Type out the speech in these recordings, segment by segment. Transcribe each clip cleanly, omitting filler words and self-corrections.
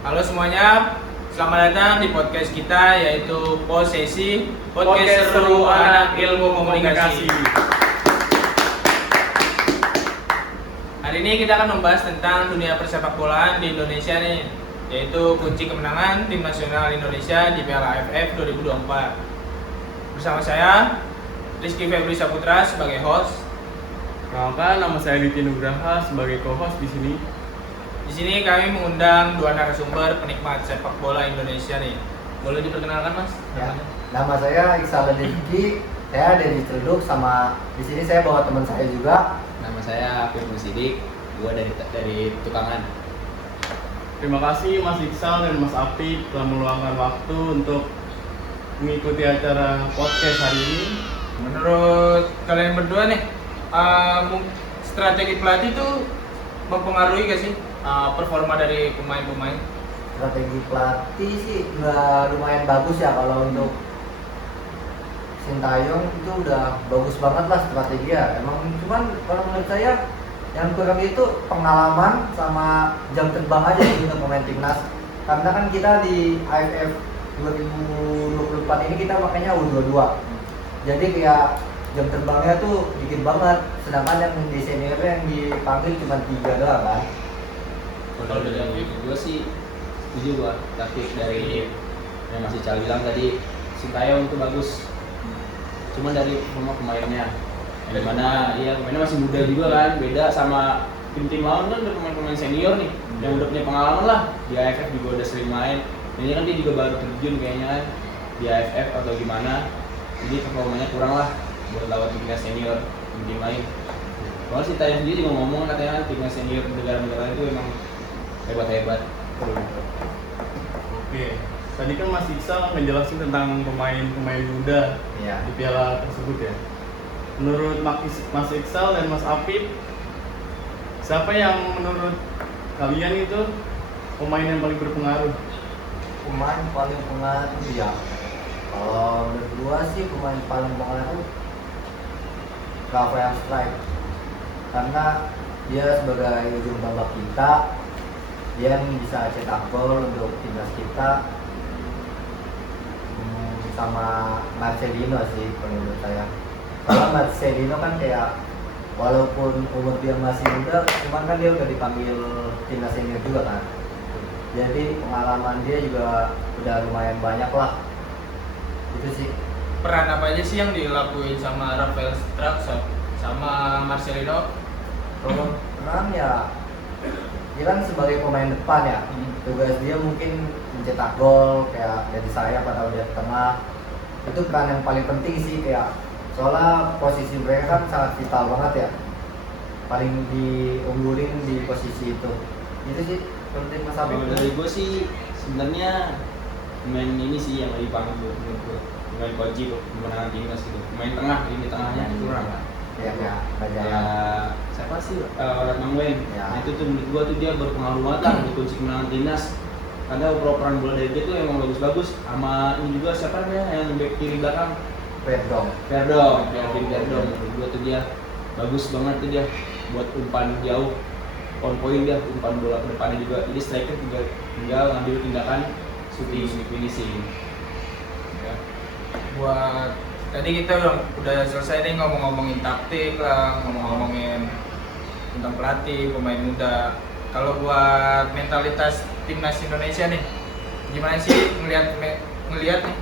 Halo semuanya, selamat datang di podcast kita yaitu Posesi Podcast Seru Anak Ilmu Komunikasi. Hari ini kita akan membahas tentang dunia persepak bolaan di Indonesia nih, yaitu kunci kemenangan tim nasional Indonesia di Piala AFF 2024. Bersama saya Rizky Febri Saputra sebagai host. Perkenalkan, nama saya Diti Nugraha sebagai co-host di sini. Di sini kami mengundang dua narasumber penikmat sepak bola Indonesia nih. Boleh diperkenalkan Mas? Ya, nama saya Iksal Rizky, saya dari Ciledug, sama di sini saya bawa teman saya juga. Nama saya Firman Sidik, gua dari Tukangan. Terima kasih Mas Iksal dan Mas Apip telah meluangkan waktu untuk mengikuti acara podcast hari ini. Menurut kalian berdua nih, strategi pelatih itu mempengaruhi gak sih performa dari pemain-pemain? Strategi pelatih sih udah lumayan bagus ya. Kalau untuk Sintayong itu udah bagus banget lah strategi ya. Emang cuman kalau menurut saya yang kurang itu pengalaman sama jam terbang aja sih untuk pemain timnas. Karena kan kita di AFF 2024 ini kita makanya U22. Jadi kayak jam terbangnya tuh dikit banget. Sedangkan yang di senior yang dipanggil cuma 3 doang kan. Kalau dari gue sih setuju gua, taktik dari yang masih Cal bilang tadi, Sintayong itu bagus. Cuma dari semua pemainnya, yang mana dia pemainnya masih muda juga kan, beda sama tim-tim lawan kan udah pemain-pemain senior nih, yang udah punya pengalaman lah di AFF juga udah sering main. Ini kan dia juga baru terjun kayaknya kan di AFF atau gimana, jadi performanya kurang lah buat lawan timnas senior tim lain. Kalau Sintayong sendiri juga ngomong katanya timnas senior negara-negara itu emang hebat-hebat. Oke, tadi kan Mas Iksal ngejelasin tentang pemain-pemain muda Iya. di piala tersebut ya. Menurut Mas Iksal dan Mas Apip, siapa yang menurut kalian itu pemain yang paling berpengaruh? Pemain paling pengaruh ya. Kalau menurut gua sih pemain paling pengaruh Rafael Strike. Karena dia sebagai ujung tombak kita, dia yang bisa cetak gol untuk timnas kita. Sama Marcelino sih menurut saya. Karena Marcelino kan kayak walaupun umur dia masih muda, cuman kan dia udah dipanggil timnas senior juga kan. Jadi pengalaman dia juga udah lumayan banyak lah. Itu sih. Peran apa aja sih yang dilakuin sama Rafael Struijk sama Marcelino? Kalau peran ya, dia kan sebagai pemain depan ya. Tugas dia mungkin mencetak gol kayak dari sayap atau dari tengah. Itu peran yang paling penting sih, kayak soalnya posisi mereka kan sangat vital banget ya. Paling diunggulin di posisi itu. Itu sih penting Mas Abid. Kalau dari gue sih sebenarnya pemain ini sih yang lebih panggil menurut gue, pemain kunci kemenangan timnas gitu. Pemain tengah, ini tengahnya itu kurang lah. Ya banyak. Ya siapa sih Ratman Wen? Ya. Nah itu tuh menurut gua tuh dia berpengaruh banget lah di kunci kemenangan timnas. Karena operan bola dari dia tuh emang bagus-bagus. Sama ini juga siapa namanya yang back kiri belakang? Perdong. Kelvin Verdong. Menurut gua tuh dia bagus banget tuh dia buat umpan jauh, on point dia, umpan bola ke depannya juga. Jadi striker tinggal ngambil tindakan shooting finishing. Ya. Buat tadi kita udah selesai nih ngomongin taktik lah, ngomongin tentang pelatih, pemain muda. Kalau buat mentalitas timnas Indonesia nih, gimana sih ngelihat nih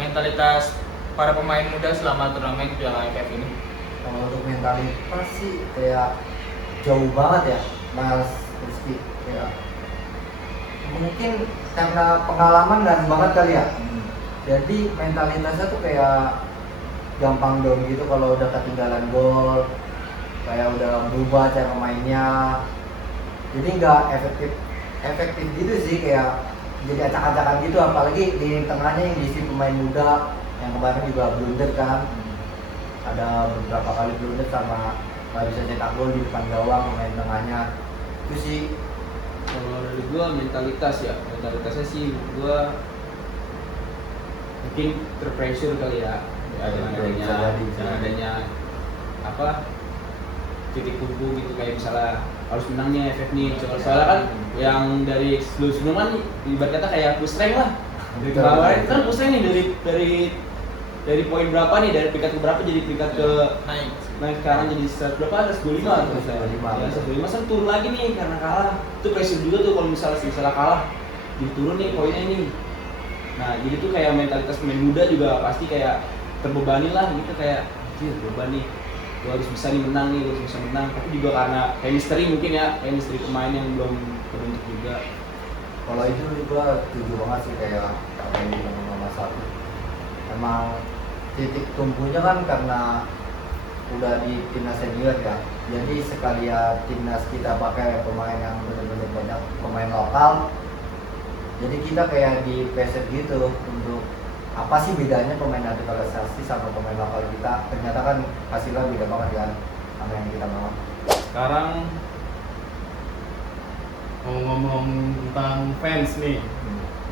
mentalitas para pemain muda selama turnamen Piala AFF ini? Kalau untuk mentalitas sih kayak jauh banget ya Mas Rizky. Ya. Mungkin karena pengalaman dan banget kali ya. Jadi mentalitasnya tuh kayak gampang down gitu kalau udah ketinggalan gol, kayak udah berubah cara mainnya. Jadi nggak efektif gitu sih, kayak jadi acak-acakan gitu. Apalagi di tengahnya yang diisi pemain muda yang kemarin juga blunder kan. Ada beberapa kali blunder sama nggak bisa cetak gol di depan gawang pemain tengahnya. Itu sih. Kalau dari gua mentalitasnya sih gua mungkin terpressure kali ya, dengan adanya apa titik kumpul gitu, kayak misalnya harus menangnya FF nih. Soalnya kan yang dari sebelum-sebelumnya ibarat kata kayak push rank lah. Kemarin kan push rank nih dari poin berapa nih, dari peringkat ke berapa jadi peringkat ke naik sekarang jadi 100 berapa, 125 atau misalnya. Ya 125 kan turun lagi nih karena kalah. Itu pressure juga tuh kalau misalnya kalah. Jadi turun nih poinnya ini. Nah, jadi tuh kayak mentalitas pemain muda juga pasti kayak terbebani lah gitu, kayak beban nih. Gue harus bisa nih menang nih, gue harus bisa menang. Tapi juga karena chemistry mungkin ya, chemistry pemain yang belum terbentuk juga. Kalau itu gue setuju banget sih kayak apa yang dibilang sama Mas Satu. Emang titik tumpunya kan karena udah di timnas senior ya. Jadi sekalian timnas kita pakai pemain yang benar-benar banyak pemain lokal. Jadi kita kayak di preset gitu untuk apa sih bedanya pemain naturalisasi sama pemain lokal kita. Ternyata kan hasilnya beda banget kan sama yang kita mau. Sekarang ngomong tentang fans nih,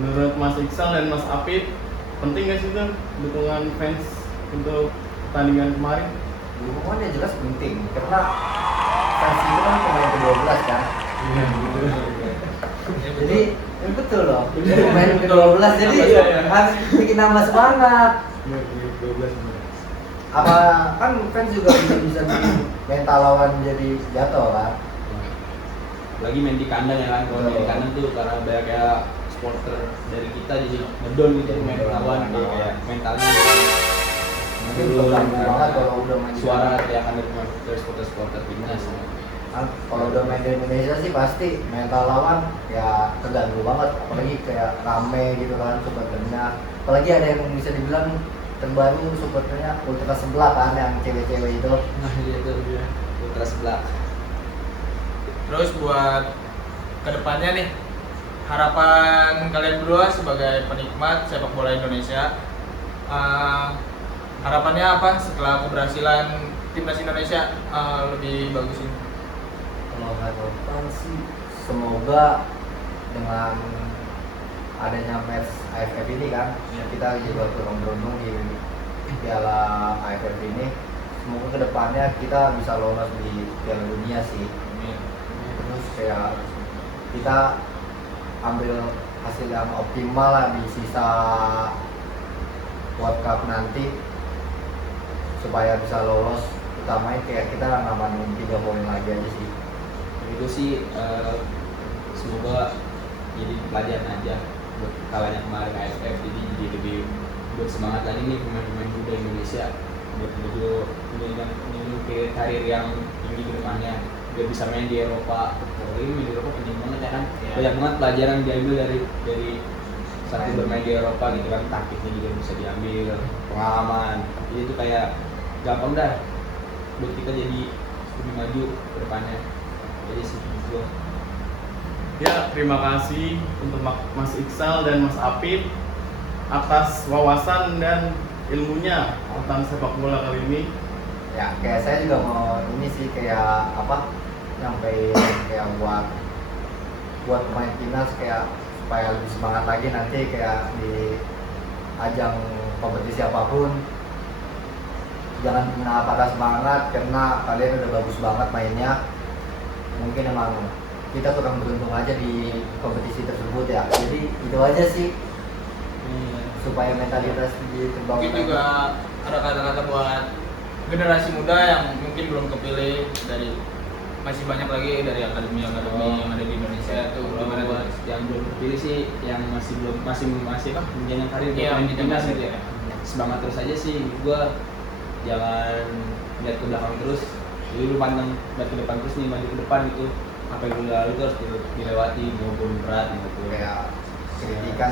menurut Mas Iksal dan Mas Apip, penting nggak sih tuh dukungan fans untuk pertandingan kemarin? Dukungan ya jelas penting karena fans itu kan pemain ke-12 kan. Iya, betul. Jadi betul loh, pemain ke-12 jadi harus bikin nambah semangat. Iya, 12. Apa kan fans juga bisa bikin mental lawan jadi jatuh kan. Lagi main di kandang ya kan, kalau main di kandang tuh karena banyak kayak supporter dari kita jadi ngedon gitu main lawan, kayak mentalnya Mungkin terganggu banget kalau udah main di suara kandang. kayak dari supporter timnas. Kan kalau udah main di Indonesia sih pasti mental lawan ya terganggu banget, apalagi kayak rame gitu kan supporternya. Apalagi ada yang bisa dibilang terbaru supporternya ultra sebelah kan, yang cewek-cewek itu. Nah dia tuh dia ultra sebelah. Terus buat kedepannya nih, harapan kalian berdua sebagai penikmat sepak bola Indonesia, harapannya apa setelah keberhasilan timnas Indonesia lebih bagus ini? Kalau harapan sih semoga dengan adanya match AFF ini kan, kita juga beruntung di Piala AFF ini. Semoga kedepannya kita bisa lolos di Piala Dunia sih. Terus kayak kita ambil hasil yang optimal lah di sisa World Cup nanti supaya bisa lolos, utamanya kayak kita namanin 3 poin lagi aja sih. Itu sih semoga jadi pelajaran aja buat kalahnya kemarin AFF, jadi lebih bersemangat lagi nih pemain-pemain muda Indonesia buat menuju karir yang tinggi ke depannya, biar bisa main di Eropa. Apalagi main di Eropa penting banget ya kan, banyak banget pelajaran yang diambil dari satu bermain di Eropa gitu kan, taktiknya juga bisa diambil, pengalaman. Jadi itu kayak gampang dah buat kita jadi lebih maju ke depannya. Jadi sih gua. Ya, terima kasih untuk Mas Iksal dan Mas Apip atas wawasan dan ilmunya tentang sepak bola kali ini. Ya kayak saya juga mau ini sih kayak apa, nyampein kayak buat pemain timnas kayak supaya lebih semangat lagi nanti kayak di ajang kompetisi apapun. Jangan pernah patah semangat karena kalian udah bagus banget mainnya. Mungkin emang kita kurang beruntung aja di kompetisi tersebut ya. Jadi itu aja sih supaya mentalitas dikembangkan. Mungkin juga ada kata-kata buat generasi muda yang mungkin belum kepilih, dari masih banyak lagi dari akademi-akademi yang ada di Indonesia itu. Gimana tuh? Yang belum terpilih sih, yang masih apa menjalani karir Iya, di timnas gitu ya. ya. Semangat terus aja sih, gua jangan lihat ke belakang terus, jadi lu pandang lihat ke depan terus nih, maju ke depan gitu. Apa yang udah lalu itu harus dilewati, maupun berat gitu. Kayak kritikan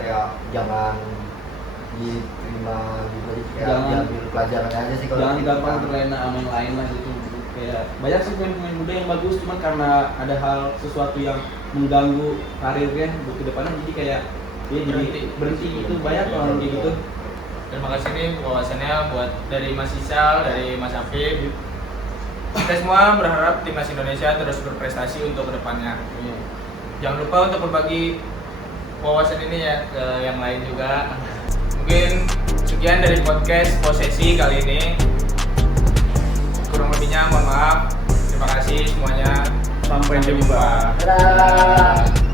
kayak jangan diterima gitu, kayak Jangan- diambil pelajaran aja sih kalau Jangan kita gampang kan. terlena sama yang lain lah gitu. Kayak banyak sih pemain muda yang bagus, cuman karena ada hal sesuatu yang mengganggu karirnya buat ke depannya, jadi kayak dia jadi berhenti gitu. Banyak orang kayak gitu. Terima kasih nih wawasannya buat dari Mas Isal, dari Mas Afif. Kita semua berharap timnas Indonesia terus berprestasi untuk kedepannya. Jangan lupa untuk berbagi wawasan ini ya ke yang lain juga. Mungkin sekian dari podcast Posesi kali ini. Kurang lebihnya mohon maaf. Sampai jumpa. Dadah.